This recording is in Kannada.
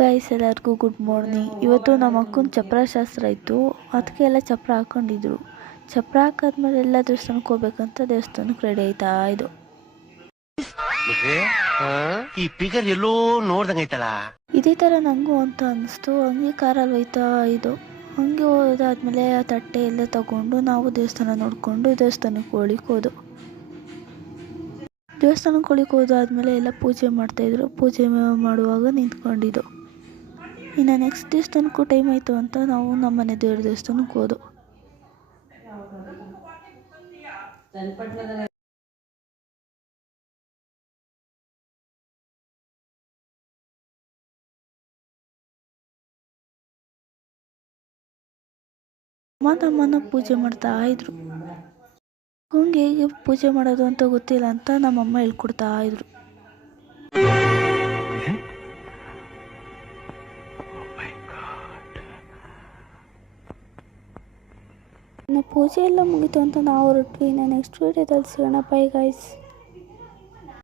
ಗೈಸ್, ಎಲ್ಲರಿಗೂ ಗುಡ್ ಮಾರ್ನಿಂಗ್. ಇವತ್ತು ನಮ್ಮ ಅಕ್ಕನ ಚಪ್ರ ಶಾಸ್ತ್ರ ಇತ್ತು, ಅದಕ್ಕೆ ಎಲ್ಲ ಚಪ್ರ ಹಾಕೊಂಡಿದ್ರು. ಚಪ್ರ ಹಾಕಾದ್ಮೇಲೆ ಎಲ್ಲ ದೇವಸ್ಥಾನಕ್ಕೆ ಹೋಗ್ಬೇಕಂತ ದೇವಸ್ಥಾನಕ್ಕೆ ರೆಡಿ ಆಯ್ತಾ ಇದು. ಈ ಫಿಗರ್ ಎಲ್ಲೋ ನೋಡ್ದಂಗೈತಲ್ಲ. ಇದೇ ತರ ನಂಗೂ ಅಂತ ಅನಿಸ್ತು. ಹಂಗೆ ಕಾರಲ್ಲಿ ಹೋಯ್ತಾ ಇದು. ಹಂಗೆ ಹೋದಾದ್ಮೇಲೆ ಆ ತಟ್ಟೆ ಎಲ್ಲ ತಗೊಂಡು ನಾವು ದೇವಸ್ಥಾನ ನೋಡ್ಕೊಂಡು ದೇವಸ್ಥಾನಕ್ಕೆ ಹೋದ. ದೇವಸ್ಥಾನಕ್ಕೆ ಹೋದಾದ್ಮೇಲೆ ಎಲ್ಲ ಪೂಜೆ ಮಾಡ್ತಾಯಿದ್ರು. ಪೂಜೆ ಮಾಡುವಾಗ ನಿಂತ್ಕೊಂಡಿದ್ದು. ಇನ್ನು ನೆಕ್ಸ್ಟ್ ದೇವಸ್ಥಾನಕ್ಕೂ ಟೈಮ್ ಆಯಿತು ಅಂತ ನಾವು ನಮ್ಮನೆ ದೇವ್ರ ದೇವಸ್ಥಾನಕ್ಕೆ ಹೋದೋ. ನಮ್ಮನ್ನ ಪೂಜೆ ಮಾಡ್ತಾ ಇದ್ರು. ಹಂಗೆ ಹೇಗೆ ಪೂಜೆ ಮಾಡೋದು ಅಂತ ಗೊತ್ತಿಲ್ಲ ಅಂತ ನಮ್ಮಮ್ಮ ಹೇಳ್ಕೊಡ್ತಾ ಇದ್ರು. ಇನ್ನು ಪೂಜೆ ಎಲ್ಲ ಮುಗೀತು ಅಂತ ನಾವು ಹೊರಟ್ವಿ. ಇನ್ನು ನೆಕ್ಸ್ಟ್ ವೀಡಿಯೋದಲ್ಲಿ ಸಿಗೋಣ. Bye guys.